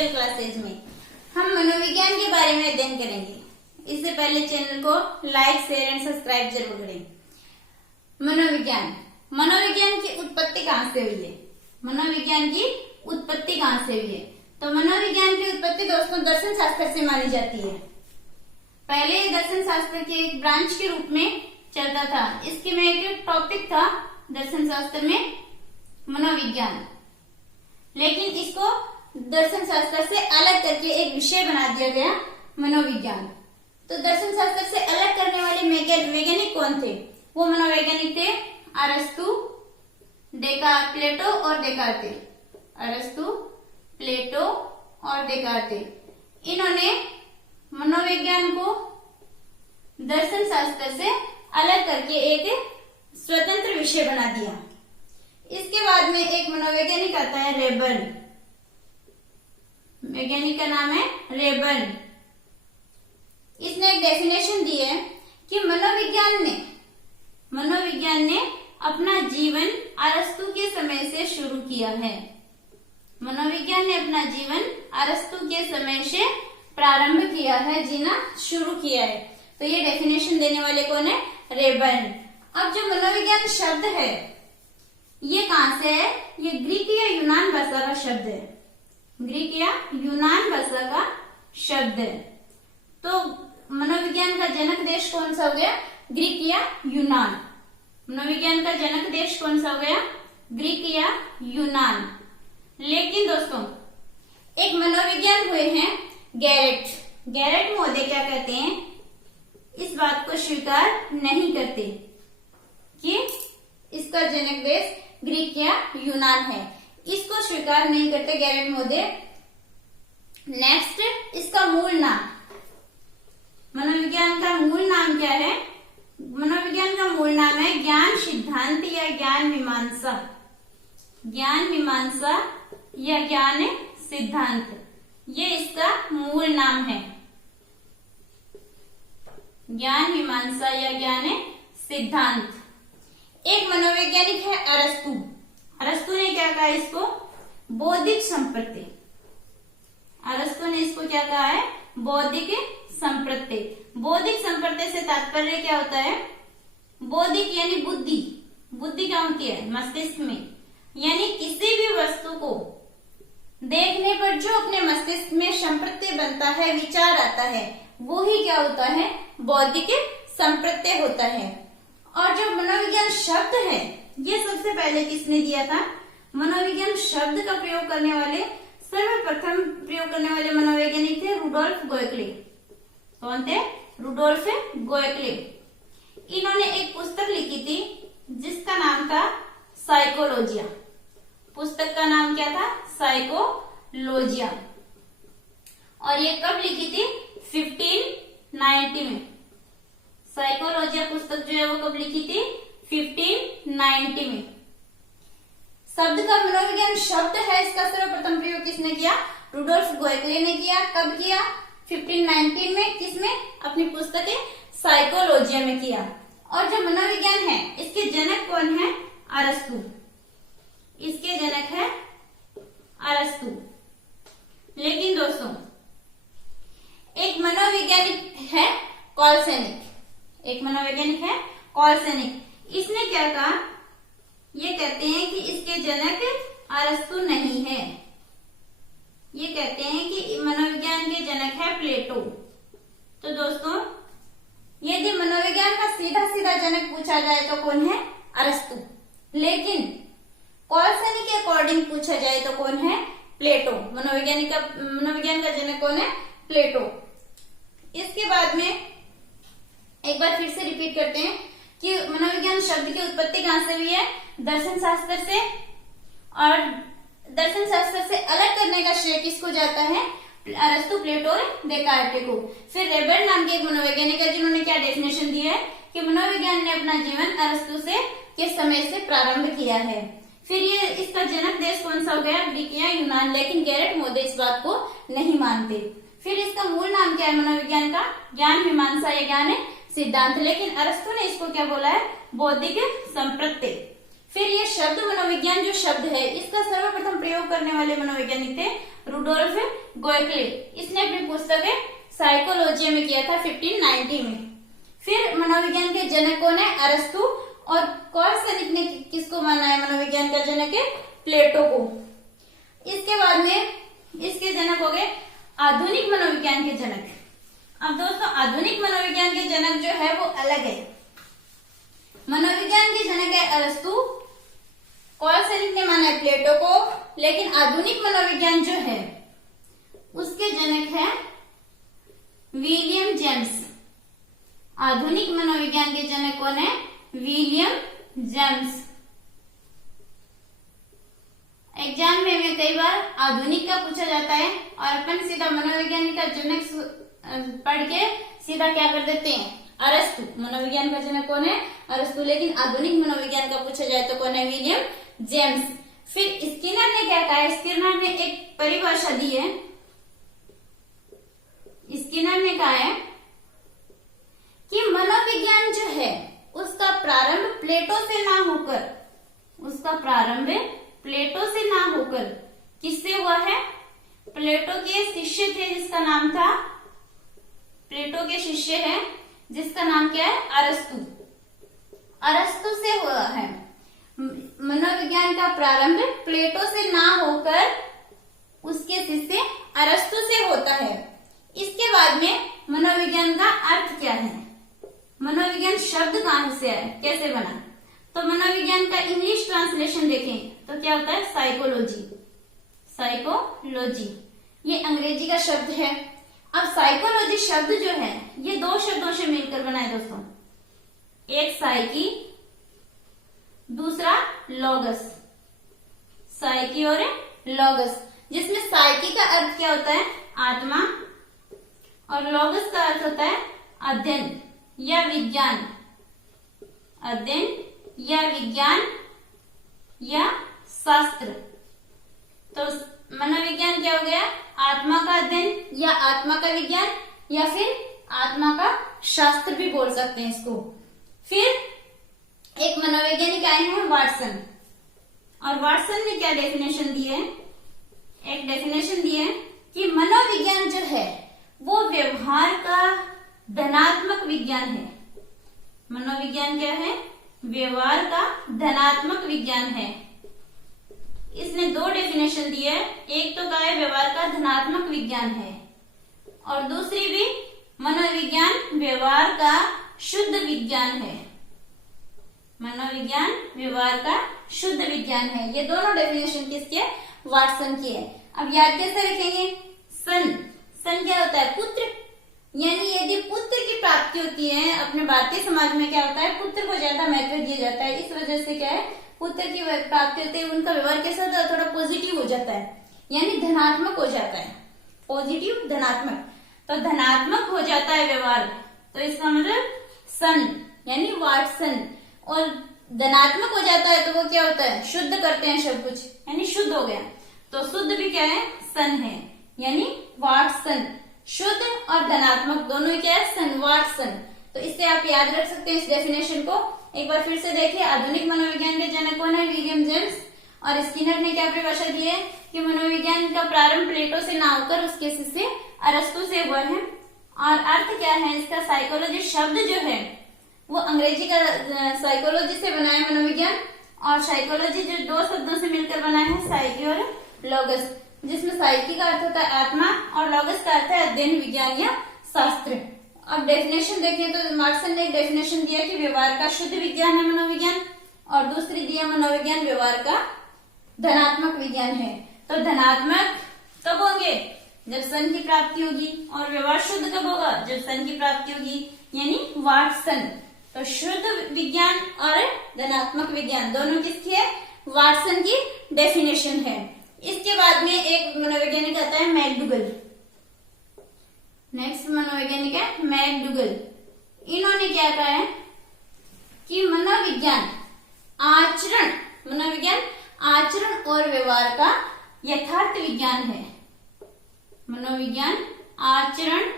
Twelfth classes में हम मनोविज्ञान के बारे में अध्ययन करेंगे। इससे पहले चैनल को लाइक, शेयर एंड सब्सक्राइब जरूर करें। मनोविज्ञान मनोविज्ञान की उत्पत्ति कहाँ से हुई है? मनोविज्ञान की उत्पत्ति कहाँ से हुई है? तो मनोविज्ञान की उत्पत्ति दोस्तों दर्शन शास्त्र से मानी जाती है। पहले दर्शन शास्त्र के एक ब्रांच के रूप में चलता था। इसके में एक टॉपिक था दर्शन शास्त्र में मनोविज्ञान, लेकिन इसको दर्शन शास्त्र से अलग करके एक विषय बना दिया गया मनोविज्ञान। तो दर्शन शास्त्र से अलग करने वाले वैज्ञानिक कौन थे? वो मनोवैज्ञानिक थे अरस्तु, प्लेटो और डेकार्ते। अरस्तु, प्लेटो और डेकार्ते। इन्होंने मनोविज्ञान को दर्शन शास्त्र से अलग करके एक स्वतंत्र विषय बना दिया। इसके बाद में एक मनोवैज्ञानिक आता है रेबर्न। वैज्ञानिक का नाम है रेबर्न। इसने एक डेफिनेशन दी है कि मनोविज्ञान ने अपना जीवन अरस्तु के समय से शुरू किया है। मनोविज्ञान ने अपना जीवन अरस्तु के समय से प्रारंभ किया है, जीना शुरू किया है। तो ये डेफिनेशन देने वाले कौन है? रेबर्न। अब जो मनोविज्ञान शब्द है ये कहां से है? ये ग्रीक या यूनान भाषा का शब्द है। ग्रीक या यूनान भाषा का शब्द है। तो मनोविज्ञान का जनक देश कौन सा हो गया? ग्रीक या यूनान। मनोविज्ञान का जनक देश कौन सा हो गया? ग्रीक या यूनान। लेकिन दोस्तों एक मनोविज्ञान हुए हैं गैरेट महोदय क्या कहते हैं? इस बात को स्वीकार नहीं करते कि इसका जनक देश ग्रीक या यूनान है। इसको स्वीकार नहीं करते गैरेट महोदय। नेक्स्ट, इसका मूल नाम, मनोविज्ञान का मूल नाम क्या है? मनोविज्ञान का मूल नाम है ज्ञान सिद्धांत या ज्ञान मीमांसा। ज्ञान मीमांसा या ज्ञान सिद्धांत, ये इसका मूल नाम है। ज्ञान मीमांसा या ज्ञान सिद्धांत। एक मनोवैज्ञानिक है अरस्तु। अरस्तु ने क्या कहा इसको? बौद्धिक संपत्ति। अरस्तु ने इसको क्या कहा है? बौद्धिक संपत्ति। बौद्धिक संपत्ति से तात्पर्य क्या होता है? बौद्धिक यानी बुद्धि। बुद्धि क्या होती है? मस्तिष्क में। यानी किसी भी वस्तु को देखने पर जो अपने मस्तिष्क में संप्रत्यय बनता है, विचार आता है, वो ही क्या होता है? बौद्धिक संप्रत्यय होता है। और जो मनोविज्ञान शब्द है ये सबसे पहले किसने दिया था? मनोविज्ञान शब्द का प्रयोग करने वाले सर्वप्रथम प्रयोग करने वाले मनोवैज्ञानिक थे रुडोल्फ गोएकले। कौन थे? रुडोल्फ गोएकले। इन्होंने एक पुस्तक लिखी थी जिसका नाम था साइकोलॉजिया। पुस्तक का नाम क्या था? साइकोलॉजिया। और ये कब लिखी थी? 1590 में। साइकोलॉजिया पुस्तक जो है वो कब लिखी थी? 1590 में। शब्द का मनोविज्ञान शब्द है, इसका सर्वप्रथम प्रयोग किसने किया? रुडोल्फ गोएकले ने किया। कब किया? 1519 में। किसमें? अपनी पुस्तक साइकोलॉजिया में किया। और जो मनोविज्ञान है इसके जनक कौन है? अरस्तु। इसके जनक है अरस्तु। लेकिन दोस्तों एक मनोवैज्ञानिक है कॉलसेनिक। एक मनोवैज्ञानिक है कॉलसेनिक। इसने क्या कहा? ये कहते हैं कि इसके जनक अरस्तु नहीं है। ये कहते हैं कि मनोविज्ञान के जनक है प्लेटो। तो दोस्तों यदि मनोविज्ञान का सीधा सीधा जनक पूछा जाए तो कौन है? अरस्तु। लेकिन कॉलसेनिक के अकॉर्डिंग पूछा जाए तो कौन है? प्लेटो। मनोविज्ञान का जनक कौन है? प्लेटो। इसके बाद में एक बार फिर से रिपीट करते हैं कि मनोविज्ञान शब्द की उत्पत्ति कहां से हुई है? दर्शन शास्त्र से। और दर्शन शास्त्र से अलग करने का श्रेय किसको जाता है? अरस्तु, प्लेटो और डेकार्ते को। फिर रेबर्न नाम के एक मनोवैज्ञानिक है जिन्होंने क्या डेफिनेशन दी है कि मनोविज्ञान ने अपना जीवन अरस्तु के समय से प्रारंभ किया है। फिर ये इसका जनक देश कौन सा हो गया? ग्रीक या यूनान। लेकिन गैरेट महोदय इस बात को नहीं मानते। फिर इसका मूल नाम क्या है मनोविज्ञान का? ज्ञान मीमांसा या ज्ञान सिद्धांत। लेकिन अरस्तु ने इसको क्या बोला है? बौद्धिक संप्रत्यय। फिर ये शब्द मनोविज्ञान जो शब्द है इसका सर्वप्रथम प्रयोग करने वाले मनोवैज्ञानिक थे रुडोल्फ गोएकले। इसने अपनी पुस्तक साइकोलॉजी में किया था 1590 में। फिर मनोविज्ञान के जनक कौन है? अरस्तु। और कॉर्सेलिक ने किसको माना है मनोविज्ञान का जनक? है प्लेटो को। इसके बाद में इसके जनक हो गए आधुनिक मनोविज्ञान के जनक। अब दोस्तों आधुनिक मनोविज्ञान के जनक जो है वो अलग है। मनोविज्ञान के जनक है अरस्तु, कॉर्सेलिक ने माना है प्लेटो को, लेकिन आधुनिक मनोविज्ञान जो है उसके जनक है विलियम जेम्स। आधुनिक मनोविज्ञान के जनक कौन है? William James. एग्जाम में कई बार आधुनिक का पूछा जाता है और अपन सीधा मनोविज्ञान का जनक पढ़ के सीधा क्या कर देते हैं? अरस्तु। मनोविज्ञान का जनक कौन है? अरस्तु। लेकिन आधुनिक मनोविज्ञान का पूछा जाए तो कौन है? William James. फिर स्किनर ने क्या कहा है? स्किनर ने एक परिभाषा दी है। स्किनर ने कहा है कि मनोविज्ञान जो है उसका प्रारंभ प्लेटो से ना होकर, उसका प्रारंभ प्लेटो से ना होकर किससे हुआ है? प्लेटो के शिष्य थे जिसका नाम था, प्लेटो के शिष्य है जिसका नाम क्या है? अरस्तु। अरस्तु से हुआ है। मनोविज्ञान का प्रारंभ प्लेटो से ना होकर उसके शिष्य अरस्तु से होता है। इसके बाद में मनोविज्ञान का अर्थ क्या है? मनोविज्ञान शब्द कहां से आया, कैसे बना? तो मनोविज्ञान का इंग्लिश ट्रांसलेशन देखें तो क्या होता है? साइकोलॉजी। साइकोलॉजी ये अंग्रेजी का शब्द है। अब साइकोलॉजी शब्द जो है ये दो शब्दों से मिलकर बना है दोस्तों। एक साइकी, दूसरा लॉगस। साइकी और लॉगस, जिसमें साइकी का अर्थ क्या होता है? आत्मा, और लॉगस का अर्थ होता है अध्ययन या विज्ञान। अध्ययन या विज्ञान या शास्त्र। तो मनोविज्ञान क्या हो गया? आत्मा का अध्ययन या आत्मा का विज्ञान या फिर आत्मा का शास्त्र भी बोल सकते हैं इसको। फिर एक मनोवैज्ञानिक आए हैं वाटसन, और वाटसन ने क्या डेफिनेशन दी है? एक डेफिनेशन दी है कि मनोविज्ञान जो है वो व्यवहार का धनात्मक विज्ञान है। मनोविज्ञान क्या है? व्यवहार का धनात्मक विज्ञान है। इसने दो डेफिनेशन दी है। एक तो कहा है व्यवहार का धनात्मक विज्ञान है, और दूसरी भी मनोविज्ञान व्यवहार का शुद्ध विज्ञान है। मनोविज्ञान व्यवहार का शुद्ध विज्ञान है। ये दोनों डेफिनेशन किसकी है? वाटसन की है। अब याद कैसे रखेंगे? सन। सन क्या होता है? पुत्र। यानी यदि पुत्र की प्राप्ति होती है, अपने भारतीय समाज में क्या होता है? पुत्र को ज्यादा महत्व दिया जाता है। इस वजह से क्या है? पुत्र की प्राप्ति होती है, उनका व्यवहार कैसा होता है? थोड़ा पॉजिटिव हो जाता है, यानी धनात्मक हो जाता है। पॉजिटिव, धनात्मक। तो धनात्मक हो जाता है व्यवहार, तो इसका मतलब सन यानी वाटसन। और धनात्मक हो जाता है तो वो क्या होता है? शुद्ध करते हैं सब कुछ, यानी शुद्ध हो गया। तो शुद्ध भी क्या है? सन है, यानी वाटसन। शुद्ध और धनात्मक दोनों ही क्या है? सन, वाटसन। तो इससे आप याद रख सकते हैं इस डेफिनेशन को। एक बार फिर से देखिए, आधुनिक मनोविज्ञान के जनक कौन है? William James. और स्किनर ने क्या परिभाषा दी है कि मनोविज्ञान का प्रारंभ प्लेटो से ना होकर उसके शिष्य अरस्तु से हुआ है। और अर्थ क्या है इसका? साइकोलॉजी शब्द जो है वो अंग्रेजी का साइकोलॉजी से बना है मनोविज्ञान, और साइकोलॉजी जो दो शब्दों से मिलकर बना है, साइकी और लॉगस, जिसमें साइकी का अर्थ होता है आत्मा और लॉगस का अर्थ है अध्ययन, विज्ञान या शास्त्र। अब डेफिनेशन देखें तो वाटसन ने एक डेफिनेशन दिया कि व्यवहार का शुद्ध विज्ञान है मनोविज्ञान, और दूसरी दिया मनोविज्ञान व्यवहार का धनात्मक विज्ञान है। तो धनात्मक कब होंगे? जब सन की प्राप्ति होगी, और व्यवहार शुद्ध कब होगा? जब सन की प्राप्ति होगी, यानी वाटसन। तो शुद्ध विज्ञान और धनात्मक विज्ञान दोनों किसकी है? वाटसन की डेफिनेशन है। इसके बाद में एक मनोवैज्ञानिक आता है मैकडूगल। नेक्स्ट मनोवैज्ञानिक है मैकडूगल। इन्होंने क्या कहा है कि मनोविज्ञान आचरण और व्यवहार का यथार्थ विज्ञान है। मनोविज्ञान आचरण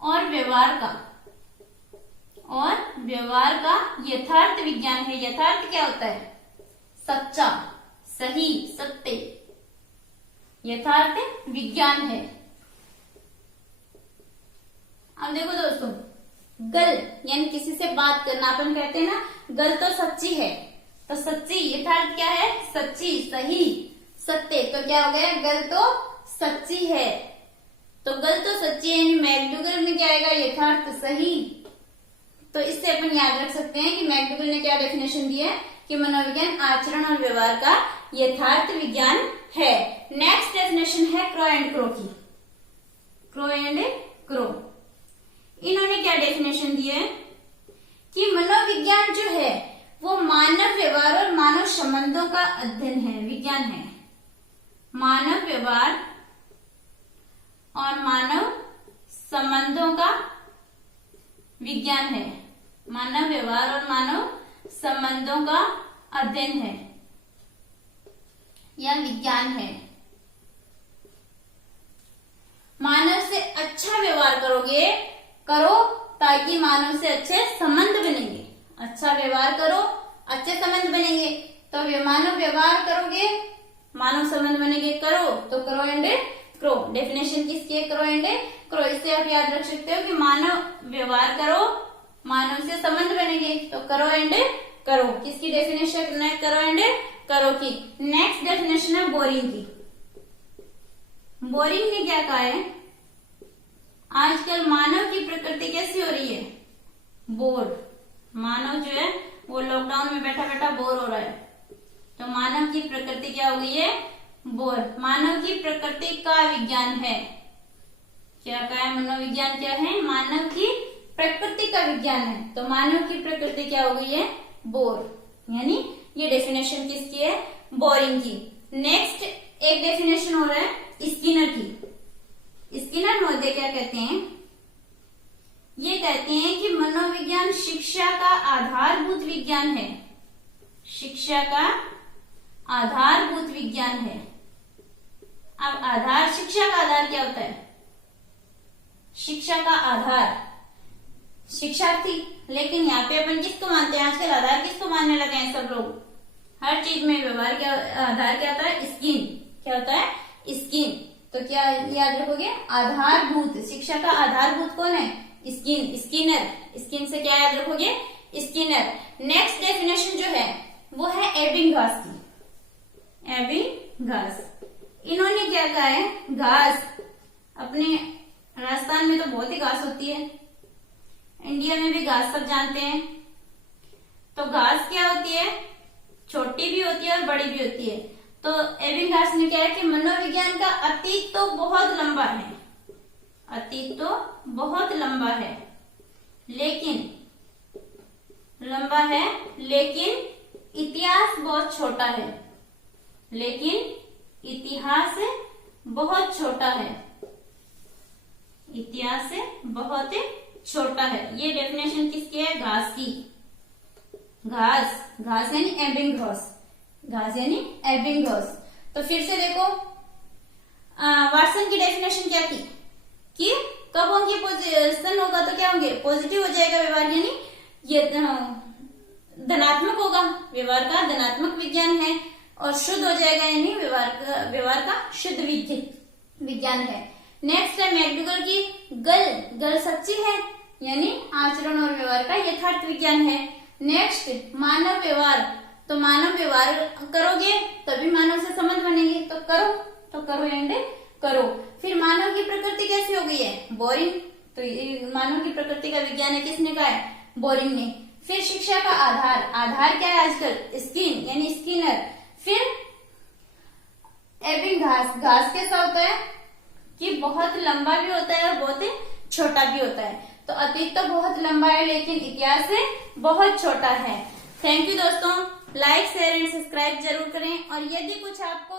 और व्यवहार का यथार्थ विज्ञान है। यथार्थ क्या होता है? सच्चा, सही, सत्य। यथार्थ विज्ञान है। अब देखो दोस्तों, गल यानी किसी से बात करना, अपन कहते हैं ना गल तो सच्ची है, तो सच्ची यथार्थ क्या है, सच्ची, सही, सत्य, तो क्या हो गया, गल तो सच्ची है। तो गल तो सच्ची है, मैक्डूगल में क्या आएगा, यथार्थ, सही। तो इससे अपन याद रख सकते हैं कि मैक्डूगल ने क्या डेफिनेशन दी है कि मनोविज्ञान आचरण और व्यवहार का यथार्थ विज्ञान है। नेक्स्ट डेफिनेशन है क्रो एंड क्रो की। क्रो एंड क्रो, इन्होंने क्या डेफिनेशन दी है कि मनोविज्ञान जो है वो मानव व्यवहार और मानव संबंधों का अध्ययन है, विज्ञान है। मानव व्यवहार और मानव संबंधों का विज्ञान है। मानव व्यवहार और मानव संबंधों का अध्ययन है या विज्ञान है। मानव से अच्छा व्यवहार करो ताकि मानव से अच्छे संबंध बनेंगे। अच्छा व्यवहार करो, अच्छे संबंध बनेंगे। तो मानव व्यवहार करोगे, मानव संबंध बनेंगे, करो तो क्रो एंड क्रो। डेफिनेशन किसकी है, क्रो एंड क्रो। इससे आप याद रख सकते हो कि मानव व्यवहार करो, मानव से संबंध बनेंगे, तो करो एंड करो। किसकी डेफिनेशन है, करो एंड करो की। नेक्स्ट डेफिनेशन है बोरिंग की। बोरिंग ने क्या कहा है, आजकल मानव की प्रकृति कैसी हो रही है, बोर। मानव जो है वो लॉकडाउन में बैठा बैठा बोर हो रहा है, तो मानव की प्रकृति क्या हो गई है, बोर। मानव की प्रकृति का विज्ञान है। क्या कहा है, मनोविज्ञान क्या है, मानव की प्रकृति का विज्ञान है। तो मानव की प्रकृति क्या हो गई है, बोर। यानी ये डेफिनेशन किसकी है, बोरिंग की। नेक्स्ट एक डेफिनेशन हो रहा है स्किनर की। स्किनर महोदय क्या कहते हैं, ये कहते हैं कि मनोविज्ञान शिक्षा का आधारभूत विज्ञान है। शिक्षा का आधारभूत विज्ञान है। अब आधार, शिक्षा का आधार क्या होता है, शिक्षा का आधार शिक्षार्थी। लेकिन यहाँ पे अपन किसको मानते हैं, आजकल आधार किसको मानने लगे हैं सब लोग। हर चीज में व्यवहार क्या, आधार क्या होता है, स्किन। क्या होता है, स्किन। तो क्या याद रखोगे, आधारभूत। शिक्षा का आधारभूत कौन है, स्किन, स्किनर। स्किन से क्या याद रखोगे, स्किनर। नेक्स्ट डेफिनेशन जो है वो है एबिंगास की। एबिंगास, इन्होंने क्या कहा है, घास, अपने राजस्थान में तो बहुत ही घास होती है, इंडिया में भी घास सब जानते हैं। तो घास क्या होती है, छोटी भी होती है और बड़ी भी होती है। तो एबिंगास ने क्या है कि मनोविज्ञान का अतीत तो बहुत लंबा है, अतीत तो बहुत लंबा है, लेकिन इतिहास बहुत छोटा है। लेकिन इतिहास बहुत छोटा है, इतिहास बहुत छोटा है। ये डेफिनेशन किसकी है, घास की। घास, घास यानी एबिंगास, घास यानी एबिंगास। तो फिर से देखो, वाटसन की डेफिनेशन क्या थी कि कब होंगे, पोजिशन होगा तो क्या होंगे, पॉजिटिव हो जाएगा व्यवहार, यानी ये धनात्मक होगा, व्यवहार का धनात्मक विज्ञान है। और शुद्ध हो जाएगा यानी व्यवहार का शुद्ध विज्ञान है। नेक्स्ट है मैक्डूगल की, गल सच्ची है, यानी आचरण और व्यवहार का यथार्थ विज्ञान है। नेक्स्ट मानव व्यवहार, तो मानव व्यवहार करोगे तभी मानव से संबंध बनेंगे, तो करो एंड करो। फिर मानव की प्रकृति कैसी हो गई है, बोरिंग। तो मानव की प्रकृति का विज्ञान है, किसने कहा है, बोरिंग ने। फिर शिक्षा का आधार क्या है आजकल, स्किन यानी स्किनर। फिर एबिंगास, घास कैसा होता है कि बहुत लंबा भी होता है और बहुत छोटा भी होता है। तो अतीत तो बहुत लंबा है लेकिन इतिहास बहुत छोटा है। थैंक यू दोस्तों, लाइक शेयर एंड सब्सक्राइब जरूर करें। और यदि कुछ आपको